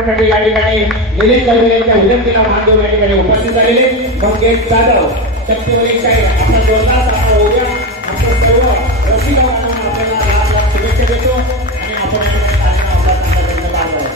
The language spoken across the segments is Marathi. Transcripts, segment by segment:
साठी या ठिकाणी निलेश चौधरींच्या विनंतीला मान देऊन या ठिकाणी उपस्थित झालेले मंगेश जाधव शक्तीवरील शाहीर आपला जोरदार सामना होऊया. आपण सर्व रसिक बांधवांना आपल्याला लाख लाख शुभेच्छा देतो आणि आपण या ठिकाणी कार्यक्रम आपला चांगला करत आहोत.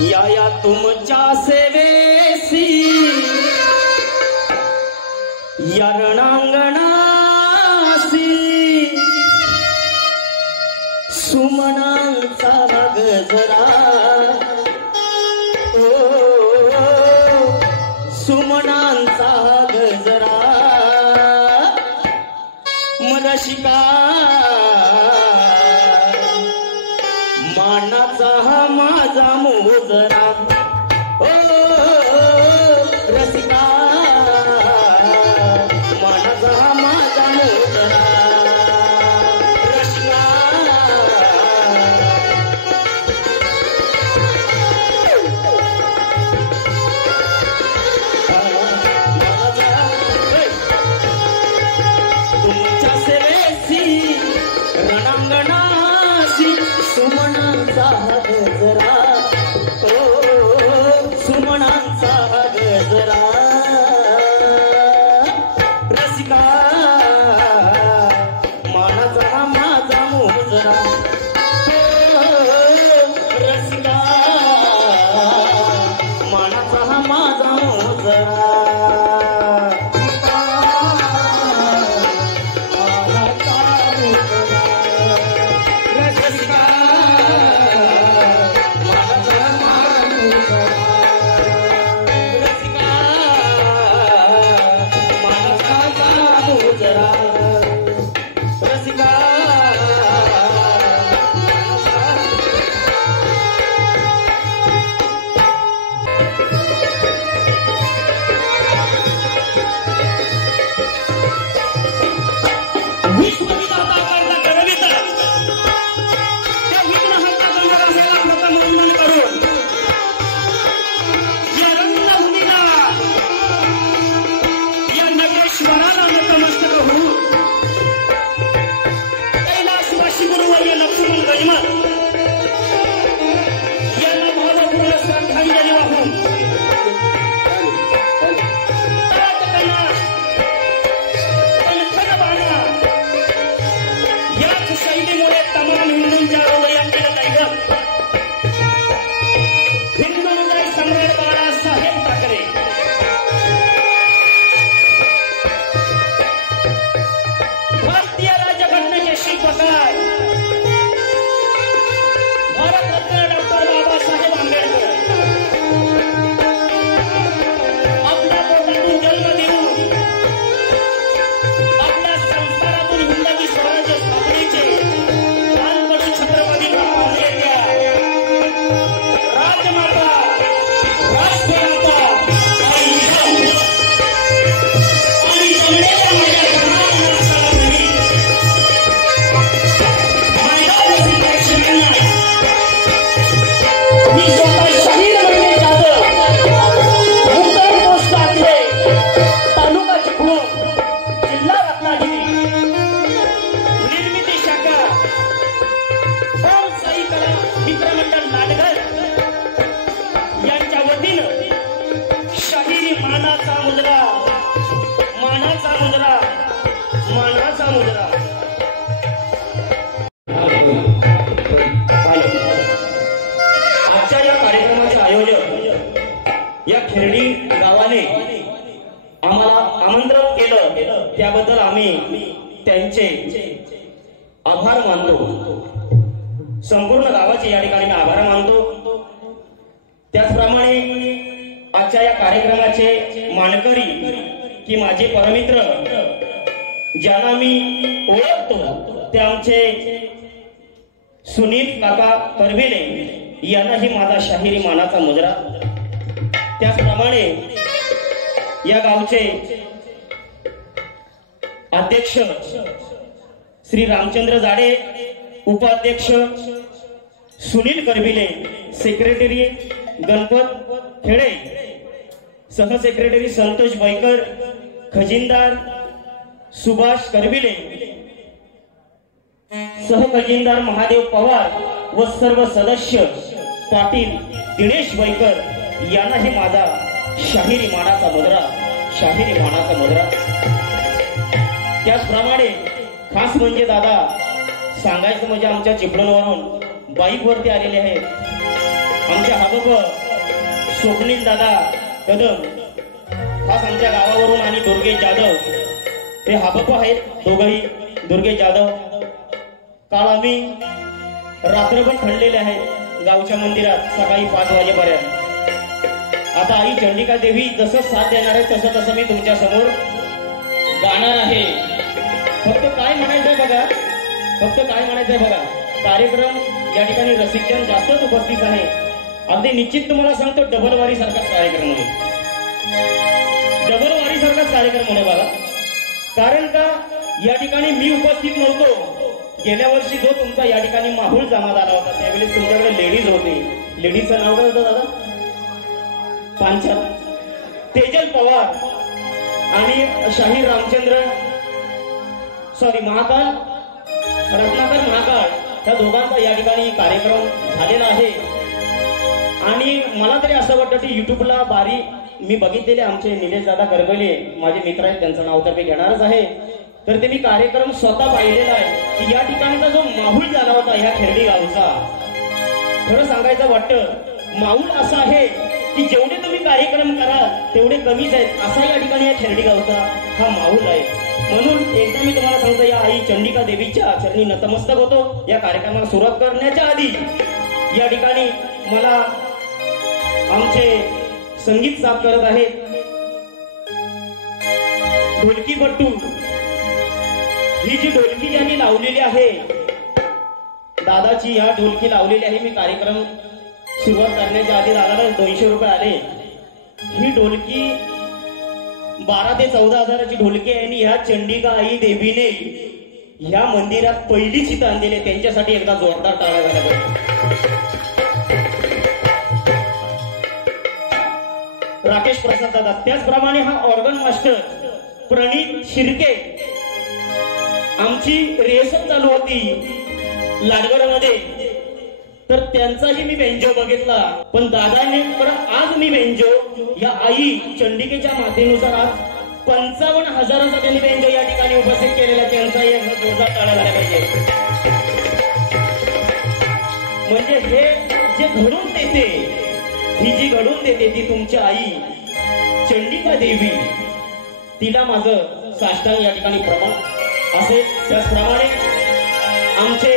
या तुमच्या सेवेसी या रणांगणासी सुमनांचा गजरा सुमनांचा गजरा मरशिका मानाचा हा माझा मोजरा ओ रसिका मानाचा हा माझा मोजरा रसिका तुमच्या सेवेसी रणांगणासी सुमनांचा गजरा ओ सुमनांचा गजरा रसिका मानाचा माझा मोजरा रसिका मानाचा माझा मोजरा आजच्या या कार्यक्रमाचे आयोजक या खेरडी गावाने आम्हाला आमंत्रण केलं त्याबद्दल आम्ही त्यांचे आभार मानतो. संपूर्ण गावाचे या ठिकाणी मी आभार मानतो. त्याचप्रमाणे आजच्या या कार्यक्रमाचे मानकरी की माझे परमित्र ज्यांना मी ओळखतो ते आमचे सुनील काका परविले यांनाही माझा शाहिरी मानाचा मुजरा. त्याचप्रमाणे या गावचे अध्यक्ष श्री रामचंद्र जाडे, उपाध्यक्ष सुनील करबिले, सेक्रेटरी गणपत खेडे, सहसेक्रेटरी संतोष बैकर, खजिनदार सुभाष करबिले, सहखजिनदार महादेव पवार व सर्व सदस्य पाटील दिनेश बैकर यांनाही माझा शाहिरी मानाचा मुद्रा, शाहिरी मानाचा मुद्रा. त्याचप्रमाणे खास म्हणजे दादा सांगायचं म्हणजे आमच्या चिपळूणवरून बाईक वरती आलेले आहेत. आमचे हबप स्वप्नील दादा कदम खास आमच्या गावावरून आणि दुर्गेश जाधव हे हबप आहेत दोघंही. दुर्गेश जाधव काल आम्ही रात्रभर खणलेले आहेत गावच्या मंदिरात सकाळी 5 वाजेपर्यंत. आता आई चंडिका देवी जसं साथ देणार आहे तसं तसं मी तुमच्या समोर गाणार आहे. फक्त काय म्हणायचंय बघा, फक्त काय म्हणायचंय बघा. कार्यक्रम या ठिकाणी रसिकजन जास्तच उपस्थित आहे. अगदी निश्चित तुम्हाला सांगतो डबल वारी सारखाच कार्यक्रम होईल. डबल वारी सारखाच कार्यक्रम होईल बघा. कारण का या ठिकाणी मी उपस्थित नव्हतो. गेल्या वर्षी जो तुमचा या ठिकाणी माहोल जमा झाला होता त्यावेळेस तुमच्याकडे लेडीज होती. लेडीजचं नाव काय होतं दादा? पांचाल, तेजल पवार आणि शाहीर रामचंद्र महाकाळ, रत्नाकर महाकाळ त्या दोघांचा या ठिकाणी कार्यक्रम झालेला आहे. आणि मला तरी असं वाटतं की युट्यूबला बारी मी बघितलेले आमचे निलेश दादा करगले माझे मित्र आहेत, त्यांचं नाव तर मी घेणारच आहे. तर ते मी कार्यक्रम स्वतः पाहिलेला आहे की या ठिकाणचा जो माहोल झाला होता ह्या खेरडी गावचा, खरं सांगायचं वाटतं माहोल असा आहे की जेवढे तुम्ही कार्यक्रम कराल तेवढे कमीच आहेत असा या ठिकाणी या खेरडी गावचा हा माहोल आहे. म्हणून एकदा मी तुम्हाला सांगतो या आई चंडिका देवीच्या चरणी नतमस्तक होतो. या कार्यक्रमाला सुरुवात करण्याच्या आधी या ठिकाणी मला आमचे संगीत साथ करत आहेत ढोलकीपट्टू. ही जी ढोलकी ज्यांनी लावलेली आहे दादाची, ह्या ढोलकी लावलेली आहे. मी कार्यक्रम सुरुवात करण्याच्या आधी दादाला 200 रुपये आले. ही ढोलकी 12 ते 14 हजाराची ढोलकी आहे. आणि ह्या चंडिका आई देवीने ह्या मंदिरात पहिलीच इथं आणलेली. त्यांच्यासाठी एकदा जोरदार टाळ्या झाल्या पाहिजे. राकेश प्रसाद दादा, त्याचप्रमाणे हा ऑर्गन मास्टर प्रणित शिर्के. आमची रिहर्सल चालू होती लाडगडमध्ये तर त्यांचाही मी बेंजो बघितला. पण दादाने आज मी बेंजो या आई चंडिकेच्या मातेनुसार आज 55,000चा त्यांनी बेंजो या ठिकाणी उपस्थित केलेला. त्यांचाही जोरदार टाळ्या झाल्या पाहिजे. म्हणजे हे जे घडून देते, ही जी घडून देते ती तुमची आई चंडिका देवी. तिला माझं साष्टांग या ठिकाणी प्रमाण असेल. त्याचप्रमाणे आमचे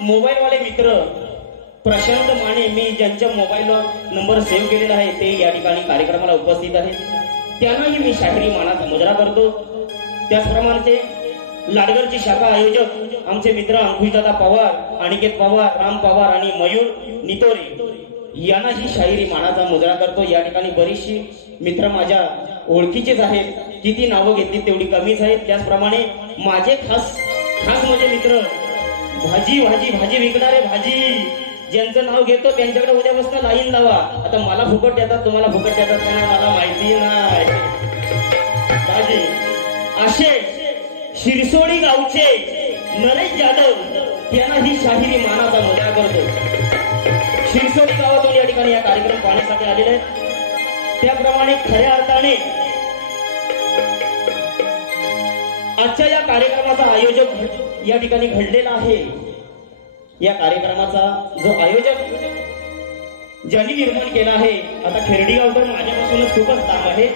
मोबाईलवाले मित्र प्रशांत माने, मी ज्यांच्या मोबाईलवर नंबर सेव्ह केलेला आहे ते या ठिकाणी कार्यक्रमाला उपस्थित आहेत. त्यांनाही मी शाहिरी मानाचा मुजरा करतो. त्याचप्रमाणे लाडगडची शाखा आयोजक आमचे मित्र अंकुशदादा पवार, अनिकेत पवार, राम पवार आणि मयूर नितोरे यांना ही शाहिरी मानाचा मुजरा करतो. या ठिकाणी बरीचशी मित्र माझ्या ओळखीचेच आहेत. किती नावं घेतली तेवढी कमीच आहेत. त्याचप्रमाणे माझे खास म्हणजे मित्र भाजी विकणारे भाजी ज्यांचं नाव घेतो त्यांच्याकडे उद्यापासून लाईन लावा. आता मला फुकट देतात, तुम्हाला फुकट देतात का नाही मला माहिती नाही. भाजी असे शिरसोडी गावचे नरेश जाधव यांना ही शाहिरी मानाचा मुजरा करतो. शिरसोडी गावातून या ठिकाणी या कार्यक्रम पाहण्यासाठी आलेले आहेत. त्याप्रमाणे खऱ्या अर्थाने आजच्या या कार्यक्रमाचा आयोजक या ठिकाणी घडलेला आहे. या कार्यक्रमाचा जो आयोजक ज्यांनी निर्माण केला आहे, आता खेरडी गाव तर माझ्यापासूनच खूपच लांब आहे.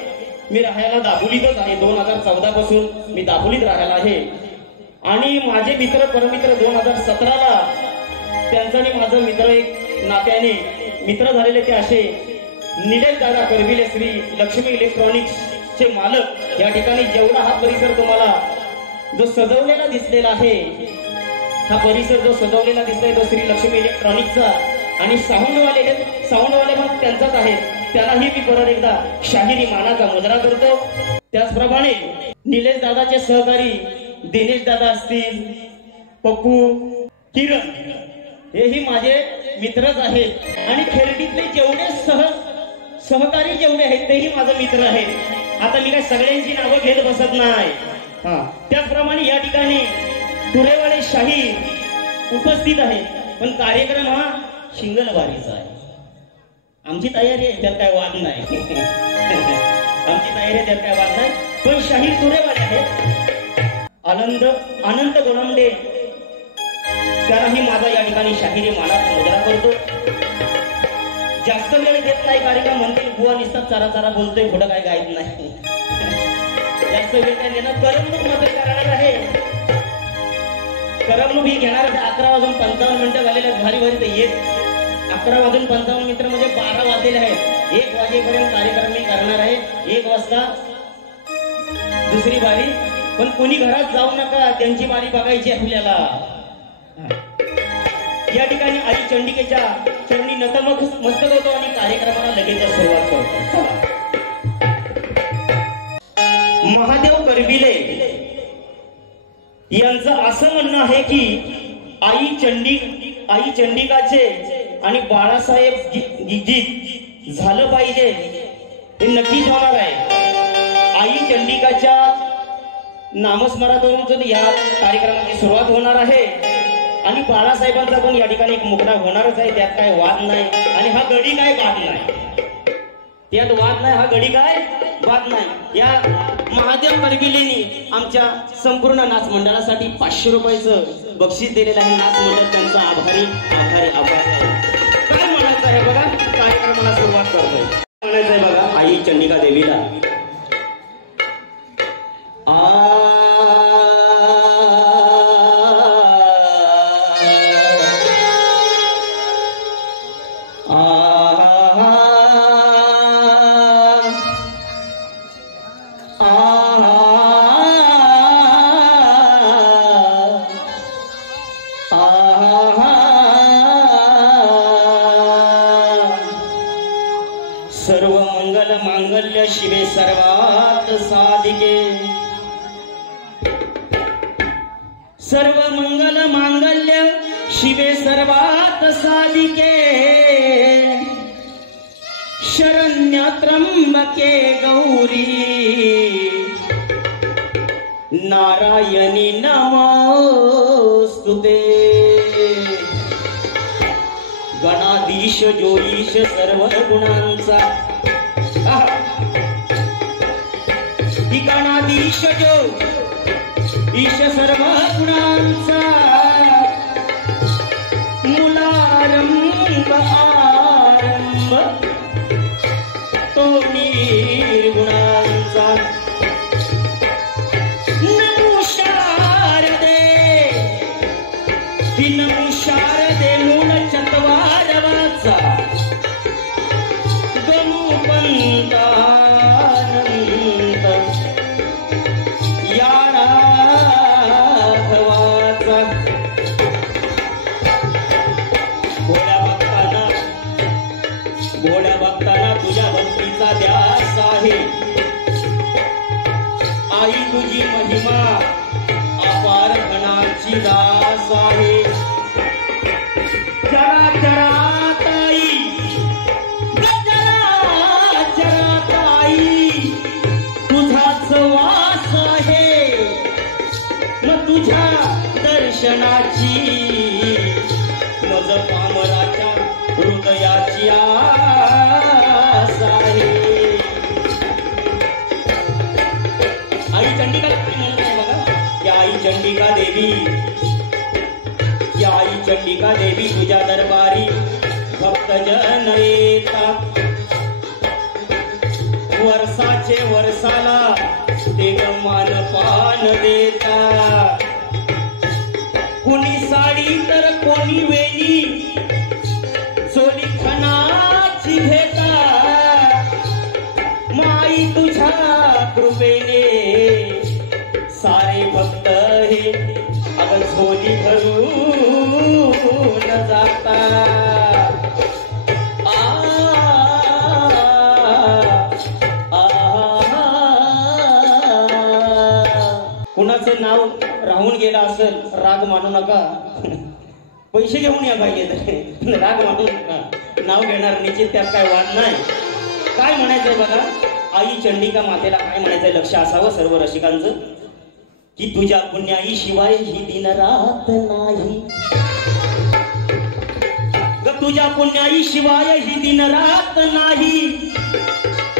मी राहायला दापोलीतच आहे. 2014 पासून मी दापोलीत राहायला आहे. आणि माझे मित्र परमित्र 2017ला त्यांचा आणि माझं मित्र एक नात्याने मित्र झालेले ते असे निलेश दादा करविले, श्री लक्ष्मी इलेक्ट्रॉनिक्स चे मालक. या ठिकाणी जेवढा हा परिसर तुम्हाला जो सजवलेला दिसलेला आहे, हा परिसर जो सजवलेला दिसतोय तो श्री लक्ष्मी इलेक्ट्रॉनिक्सचा. आणि साऊंडवाले पण त्यांचाच आहे. त्यालाही मी परत एकदा शाहिरी मानाचा मुजरा करतो. त्याचप्रमाणे निलेश दादाचे सहकारी दिनेश दादा असतील, पप्पू, किरण हेही माझे मित्रच आहेत. आणि खेरडीतले जेवढे सहकारी जेवढे आहेत तेही माझे मित्र आहेत. आता मी काय सगळ्यांची नावं घेत बसत नाही. त्याचप्रमाणे या ठिकाणी तुरेवाडे शाहीर उपस्थित आहे. पण कार्यक्रम हा शिंगलवारीचा आहे. आमची तयारी आहे त्यात काय वाद नाही. आमची तयारी आहे त्यात काय वाद नाही. पण शाहीर तुरेवाडे आहेत. अनंत गोडंबे त्यालाही माझा या ठिकाणी शाहिरी मानाचा मुजरा करतो. जास्त वेळ देत नाही कार्यक्रम म्हणतील बुवा निसतात चारा चारा बोलतोय पुढं काय गायत नाही. जास्त वेळ काय देणं करमणूक मात्र करणार आहे. करमणूक ही घेणार 11:55 झालेले आहेत. भारी भारी ते येत 11:55 म्हणजे 12 वाजलेले आहेत. 1 वाजेपर्यंत कार्यक्रम मी करणार आहे. 1 वाजता दुसरी बारी. पण कोणी घरात जाऊ नका, त्यांची बारी बघायची आपल्याला. या ठिकाणी आई चंडिकेच्या चरणी नतमस्तक होतो आणि कार्यक्रमाला लगेच सुरुवात करतो. महादेव करबिले यांचं असं म्हणणं आहे की आई चंडिकाचे आणि बाळासाहेब गीत झालं पाहिजे, हे नक्कीच होणार आहे. आई चंडिकाच्या नामस्मरणातून या कार्यक्रमाची सुरुवात होणार आहे आणि बाळासाहेबांचा पण या ठिकाणी एक मुखडा होणारच आहे. त्यात काय वाद नाही. आणि हा गडी काय बाद नाही, त्यात वाद नाही. हा गडी काय बाद नाही. या महादेव करबिलेंनी आमच्या संपूर्ण नाच मंडळासाठी 500 रुपयाचं बक्षीस दिलेलं आहे. नाच मंडळ त्यांचा आभारी आभारी आभार आहे. काय म्हणायचं आहे बघा, कार्यक्रमाला सुरुवात करतोय. म्हणायचं आहे बघा आई चंडिका देवीला. सर्व मंगल मांगल्य शिवे सर्वात साधिके. सर्व मंगल मांगल्य शिवे सर्वात साधिके. शरण्य त्र्यंबके गौरी नारायणी नमोस्तुते. गणाधीश जो ईश सर्व गुणांचा. गणाधीश जो ईश सर्व गुणांचा. मुलारंभ आरंभ तो निर्गुणांचा. नमो शारदे नमो शारदे मूळ चत्वारवाचा. गमुपंतानंद या राघवाचा. भोळ्या भक्ताना तुझ्या भक्तीचा ध्यास आहे. आई तुझी महिमा अपार घणाची दास आहे. चराचरात आई चराचरात आई तुझाच वास आहे. मग तुझ्या दर्शनाची मज पामराच्या हृदयाची आस आहे. आई चंडिका म्हणत आहे बघा. या आई चंडिका देवी, या आई चंडिका देवी तुझ्या दरबारी भक्तजन येतात. वर्षाचे वर्षाला ते मान पान देतात. कोणी साडी तर कोणी वेणी सोनी खणाची घेतात. माई तुझ्या कृपेने सारे भक्त हे अग झोली भरून जाता. कुणाचं नाव राहून गेला असेल राग मानू नका. पैसे घेऊन या पाहिजे, राग मानू नका. नाव घेणार निश्चित, त्यात काय वाद नाही. काय म्हणायचंय बघा, आई चंडिका मातेला काय म्हणायचंय लक्ष असावं सर्व रसिकांचं की तुझ्या पुण्याई शिवाय ही दिन रात नाही. तुझ्या पुण्याई शिवाय ही दिन रात नाही.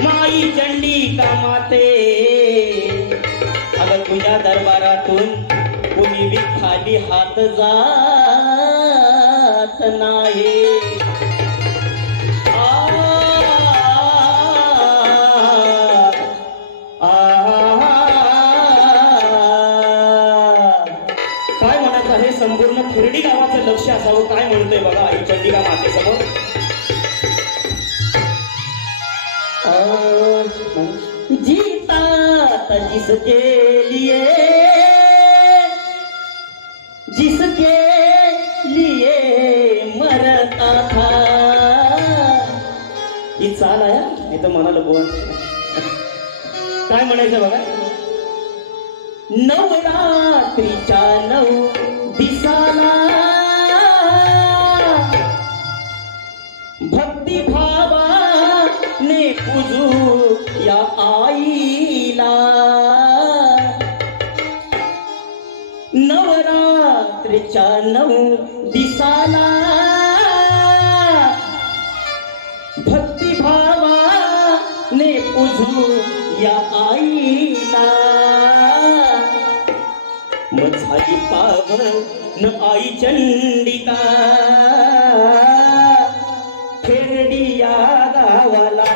माई चंडिका माते अगं तुझ्या दरबारातून कुणी बी खाली हात जा नाही. काय म्हणायचं आहे, संपूर्ण खिरडी गावाचं लक्ष असावं. काय म्हणतोय बघा आई चंडिका मातेसमोर. जीता था जिसके लिए मरता था. ही चाल आहे मी तर म्हणाल बोल. काय म्हणायचं बघा. नवरात्रीच्या 9 दिसाला भक्तिभावाने पूजू या आईला. नवरात्रीच्या 9 दिसाला भक्तिभावाने पूजू या आईला. मग झाली पावन आई चंडिका खेरडी या गावाला.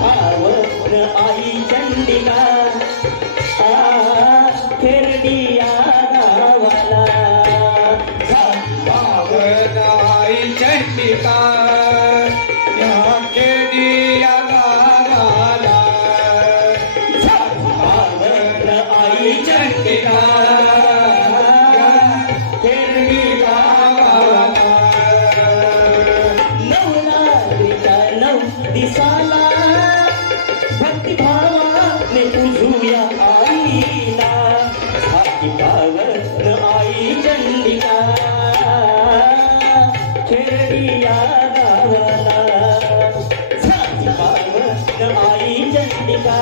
पावन आई चंडिका खेरडी या गावाला. पावन आई चंडिका या खेरडी या गावाला. पावन आई चंडिका खेरडी या गावाला. नवरात्रीच्या 9 दिसाला भक्तिभावाने पूजूया आईला. पावन आई चंडिका खेरडी या गावाला. पावन आई चंडिका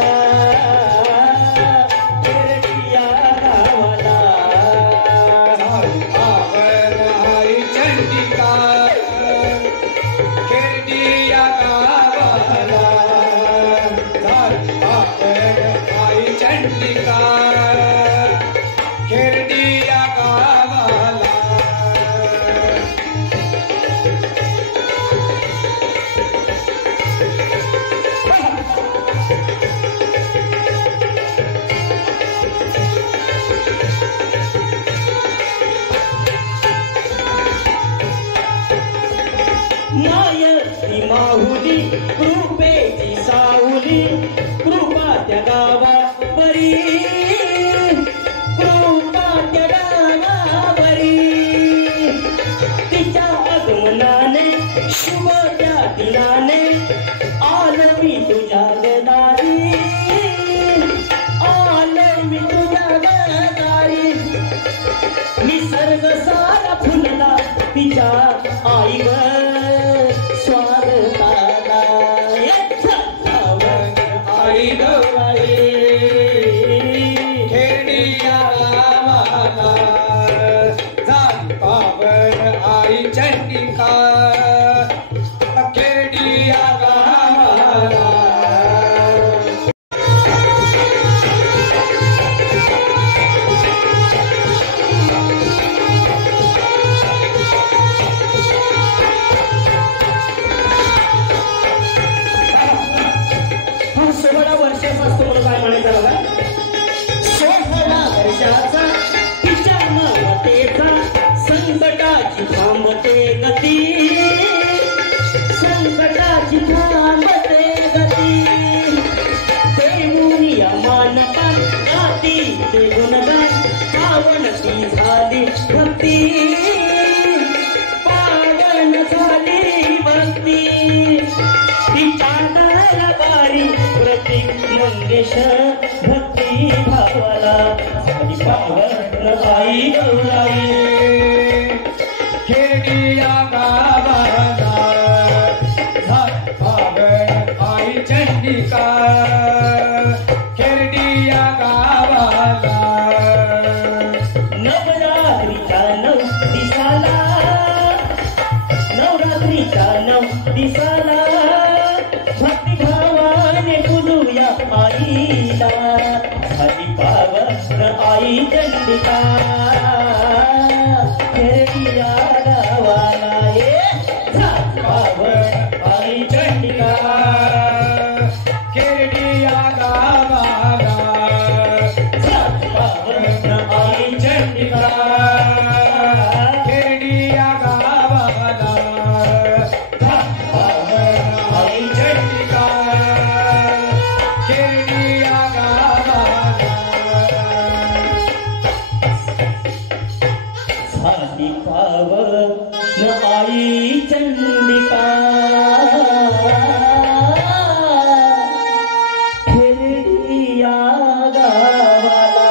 खेरडी या गावाला. पावन आई चंडिका खेरडी या गावाला. पावन आई चंडिका खेरडी या गावाला. मायती माहुली कृपेची साहुली कृपा त्या गावावरी. कृपा त्या गावावरी. तिच्या आगमनाने शुभ त्या दिनाने आलो मी तुझ्या दारी. आलो मी तुझ्या दारी. निसर्ग सारा फुलला तिच्या आईवर स्वागताला. आई गौराई खेरडी या गावाला. पावन आई चंडिका खेरडी या गावाला. हा 16 वर्षाचा असतो. मला काय म्हणायचं बघा. 16 वर्षाचा तिच्या ममतेचा संकटाची थांबते गती. संकटाची थांबते गती. देऊन या मानपान आती ते गुणगान पावन ती झाली भक्ती. पावन झाली भक्ती. तिच्या नरबारी प्रतीक मंगेश भक्ती भावाला. पावन आई गौराई खेरडी या गावाला. पावन आई चंडिका खेरडी या गावाला. नवरात्रीच्या 9 दिसाला. नवरात्रीच्या 9 दिसाला भक्तिभावाने पूजूया आईला. पावन आई चंडिका खेरडी या न आई चंडिका खेरडिया गावाला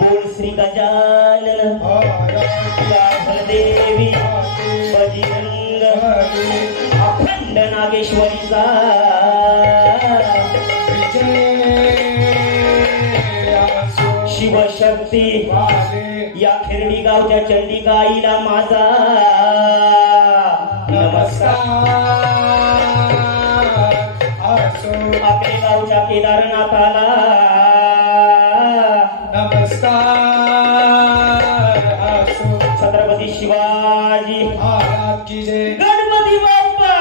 बोल श्री गजानन देवी बजरंग अखंड नागेश्वरीचा शिवशक्ती या खिरडी गावच्या चंडिका आईला माझा नमस्कार. आपल्या गावच्या केदारनाथाला नमस्कार. छत्रपती शिवाजी महाराज की जय. गणपती बाप्पा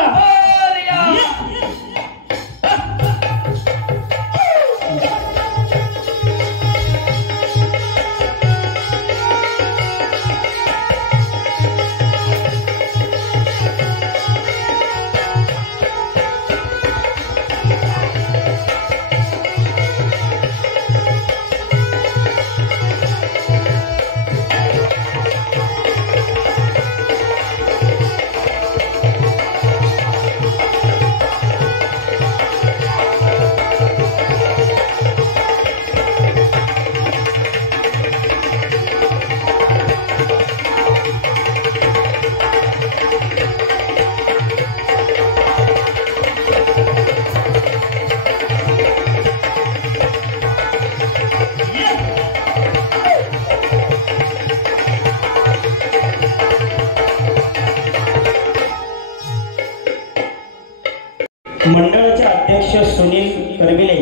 मंडळाचे अध्यक्ष सुनील करविले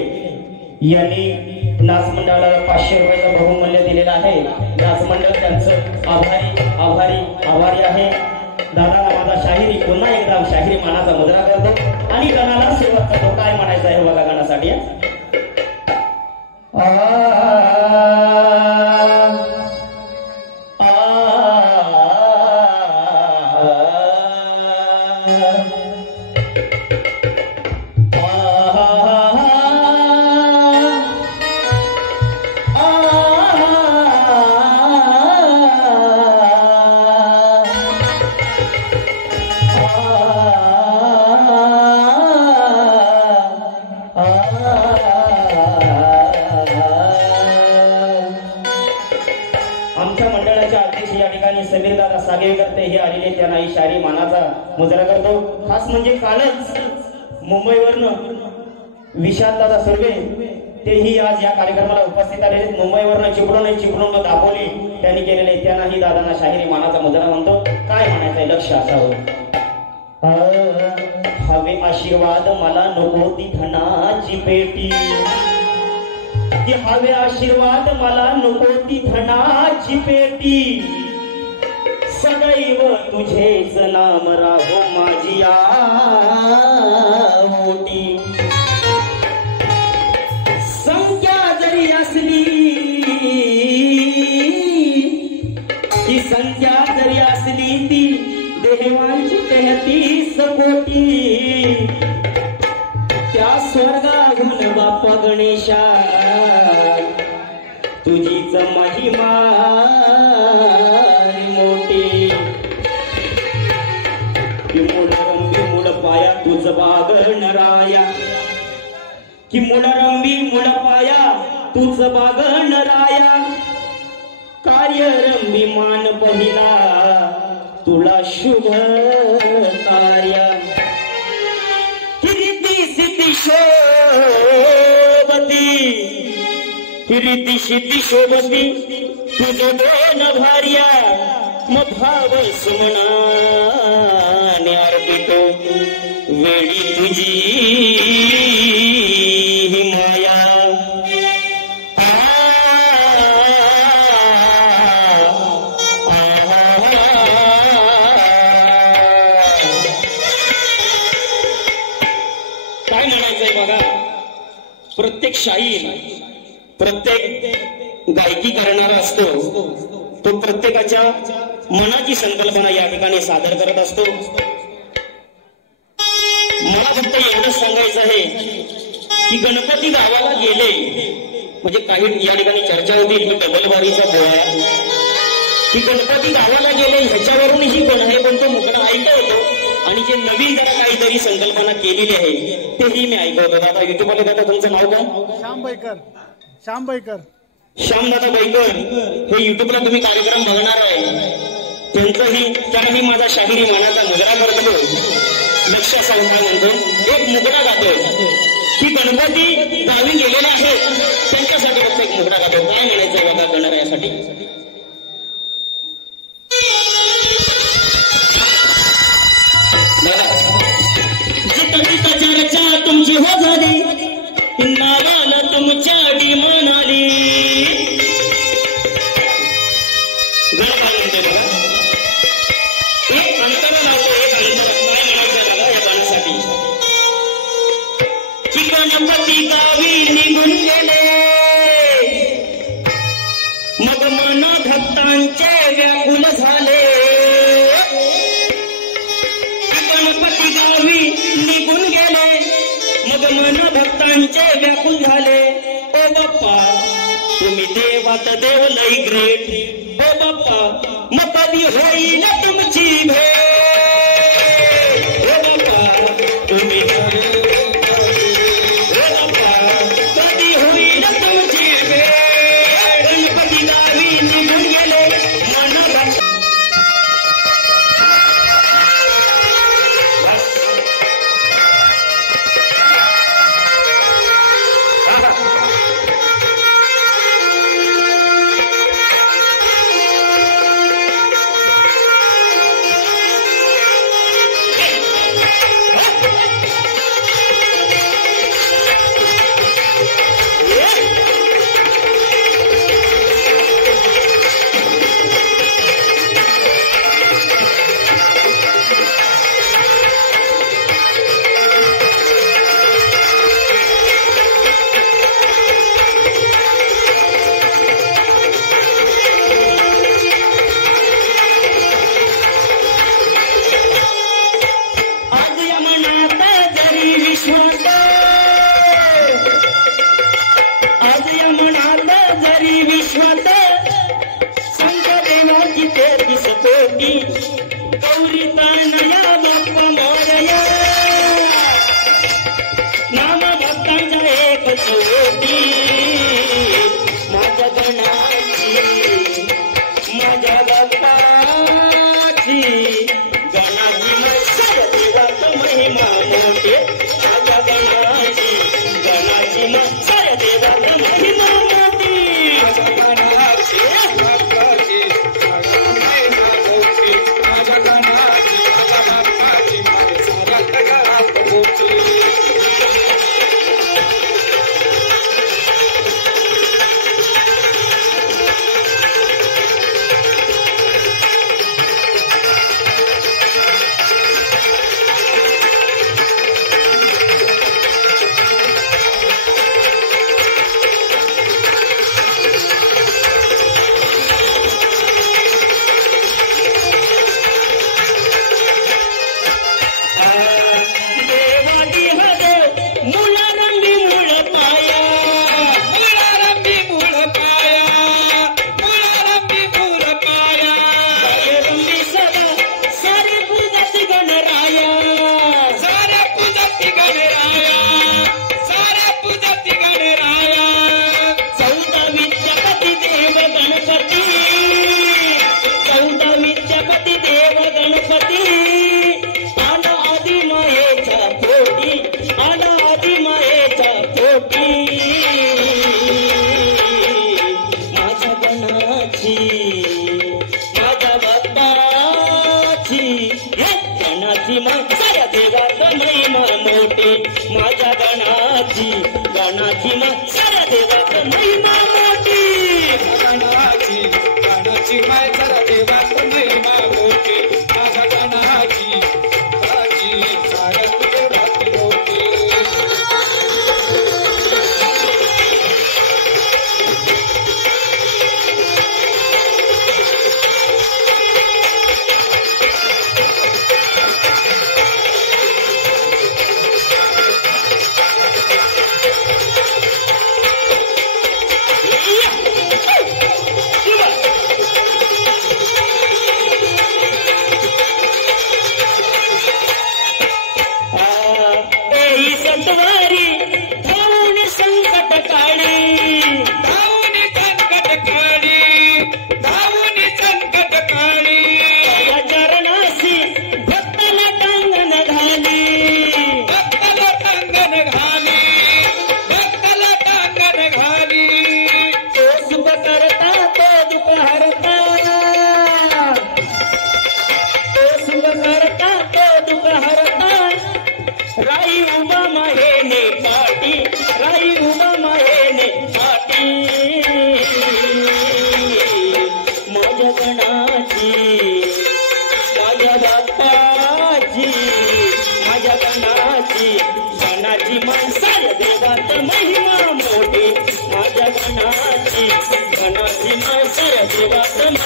यांनी नाच मंडळाला 500 रुपयाचा बहुमूल्य दिलेला आहे. नाच मंडळ त्यांचं आभारी आहे. दादाला माझा शाहिरी पुन्हा एकदा शाहिरी मानाचा मुद्रा करतो आणि गाण्याला सुरुवात करतो. काय म्हणायचं आहे बघा गाण्यासाठी. आमच्या मंडळाच्या अध्यक्ष या ठिकाणी समीर दादा सागेकर हे आलेले त्यांना शायरी मानाचा मुजरा करतो. खास म्हणजे कालच मुंबईवरनं विशाल दादा सुर्वे तेही आज या कार्यक्रमाला उपस्थित आलेले. मुंबईवरनं चिपळूण दापोली त्यांनी केलेले त्यांनाही दादांना शाहिरी मानाचा मुजरा म्हणतो. काय म्हणायचंय लक्ष असावं. हवे आशीर्वाद मला नको ती धनाची पेटी. हवे आशीर्वाद मला नको ती धनाची पेटी. सदैव तुझेच नाम राहो माझी ओटी. संख्या जरी असली ती संख्या जरी असली ती देवांची 33 कोटी. त्या स्वर्गाहून बाप्पा गणेशा तुझीच महिमा मोठी. मुळ पाया तुझ बागण राया. कि मुळ पाया तुझ बागण राया. कार्यरंभी मान पहिला तुला शुभ कार्य. रिद्धी सिद्धी शोभती तुझ दोन भार्या. मग भाव सुमनाने अर्पितो वेळी तुझी माया. काय म्हणायचंय बघा. प्रत्येक शाहीर प्रत्येक गायकी करणारा असतो तो प्रत्येकाच्या मनाची संकल्पना या ठिकाणी सादर करत असतो. मला फक्त एवढंच सांगायचं आहे की गणपती गावाला गेले म्हणजे काही या ठिकाणी चर्चा होती की डबलबारीचा पोळा की गणपती गावाला गेले ह्याच्यावरूनही पण आहे, पण तो मुकडा ऐकवतो आणि जे नवीन जरा काहीतरी संकल्पना केलेली आहे तेही मी ऐकवतो. दादा युट्यूबला दादा तुमचं नाव काय? श्यामदादा बैकर. हे युट्यूबला तुम्ही कार्यक्रम बघणार आहे, त्याही माझा शाहिरी मानाचा मुजरा करतो, लक्ष सांगता म्हणतो, एक मुकडा गातो की गणपती गावी गेलेले आहेत त्यांच्यासाठी फक्त एक मुकडा गातो. काय म्हणायचं बाबा गणरायासाठी? जी चर्चा तुमची हो झाली, नावाला तुमच्या डी म्हणाली. म्हणते बघा, एक अंतर लावतो, एक अंतर काय म्हणायचं बघा या गाण्यासाठी की गणपती गावी निघून गेले, मग मन भक्तांचे व्याकुल झाले. गणपती गावी निघून गेले, मग मन भक्तांचे व्याकुल झाले. ओ बाप्पा तुम्ही देवात देव लई ग्रेट, ओ बाप्पा मग कधी होईल तुमची भेट. ओ बाप्पा तुम्ही, ओ बाप्पा कधी होईल तुमची भेट. गणपती गावी निघून गेले, मन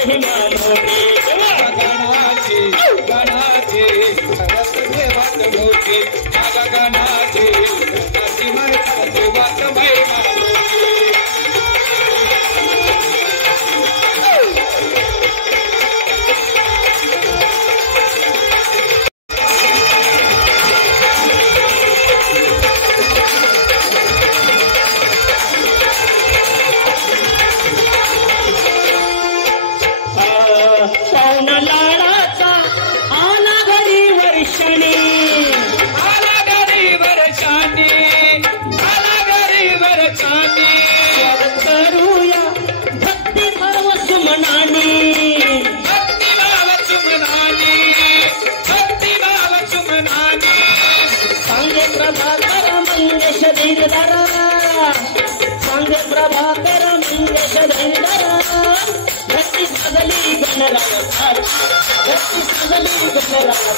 महिमा मोठी गणाची गणाची खरंच देवात मोठी माझ्या गणाची गणाची महिमा देवात महिमा मोठी पाहुणा लाडाचा आला घरी वर्षणी आला घरीवर चांदी आला घरीवर चांदी करूया भक्ती भाव सुमनानी भक्तिभाव चुमनानी भक्तिभाव चुमनानी सांगे प्रभाकर मंगेश दिनदारा सांगे प्रभाकर मंगेश दिनदारा भक्ती सगली गणराया भक्ती सगली गणराया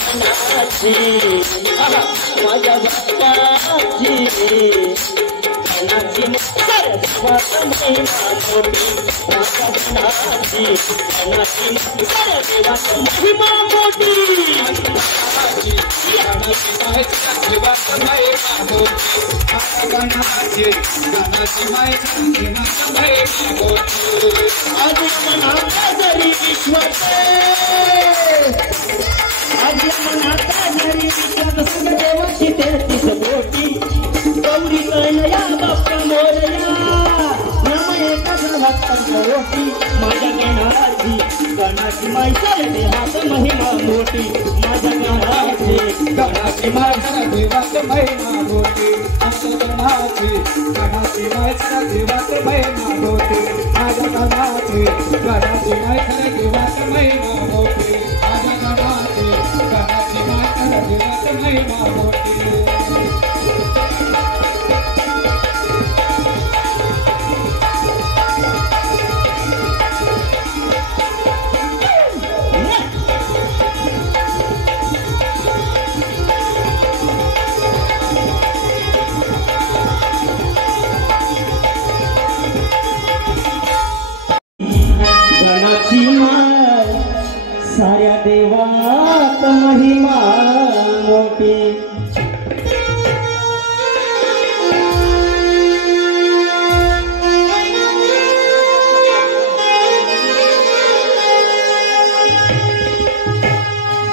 मनाची माझ्या भक्ताची मनाची सर्वात महिमा मोठी माझ्या मनाची मनाची सर्वात महिमा मोठी गणाची आधी मनाचा जरी विश्वास आधी मनाचा जरी विश्वास देवाची तेहतीस कोटी गौरी कळया बाप्पा मोरया नाम एकाच भक्तांच्या ओटी माझ्या गणाची गणाची माईचा देहात महिमा मोठी माझ्या गणाची गणाची माझ्या देवात महिमा मोठी गणाची गणाची माझ्या देवात महिमा मोठी माझ्या गणाची गणाची माझ्या देवात महिमा मोठी माझ्या गणाची गणाची माझ्या देवात महिमा मोठी गणाची माय साऱ्या देवात महिमा मोठी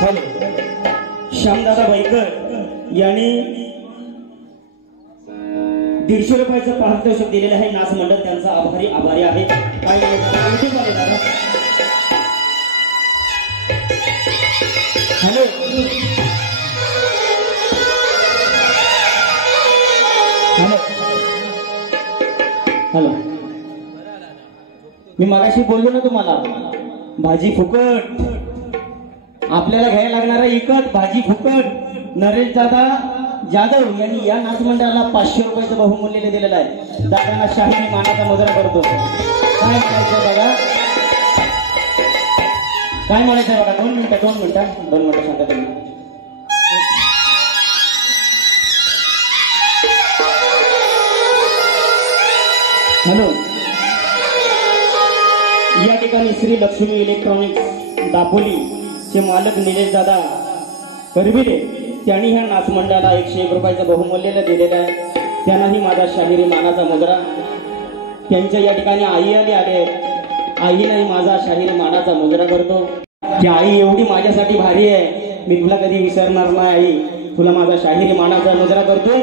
हॅलो श्यामदादा बैकर यांनी 150 रुपयाचं पारितोषिक दिलेलं आहे नाच मंडळ त्यांचा आभारी आहे काय हॅलो हॅलो हॅलो मी मगाशी बोललो ना तुम्हाला भाजी फुकट आपल्याला घ्यायला लागणारा इकट भाजी फुकट नरेश दादा जाधव यांनी या नाच मंडळाला 500 रुपयाचं बहुमूल्य दिलेलं आहे दादांना शाही मानाचा मुजरा करतो काय म्हणायचं बघा काय म्हणायचं बघा 2 मिनिटं सांगा तुम्ही हॅलो या ठिकाणी श्री लक्ष्मी इलेक्ट्रॉनिक्स दापोलीचे मालक निलेश दादा करविले त्यांनी ह्या नाच मंडळाला 101 रुपयाचं बहुमूल्य दिलेलं आहे त्यांनाही माझा शाहिरी मानाचा मुजरा त्यांच्या या ठिकाणी आई आले आईलाही माझा शाहिरी मानाचा मुजरा करतो की आई एवढी माझ्यासाठी भारी आहे मी तुला कधी विसरणार नाही आई तुला माझा शाहिरी मानाचा मुजरा करतो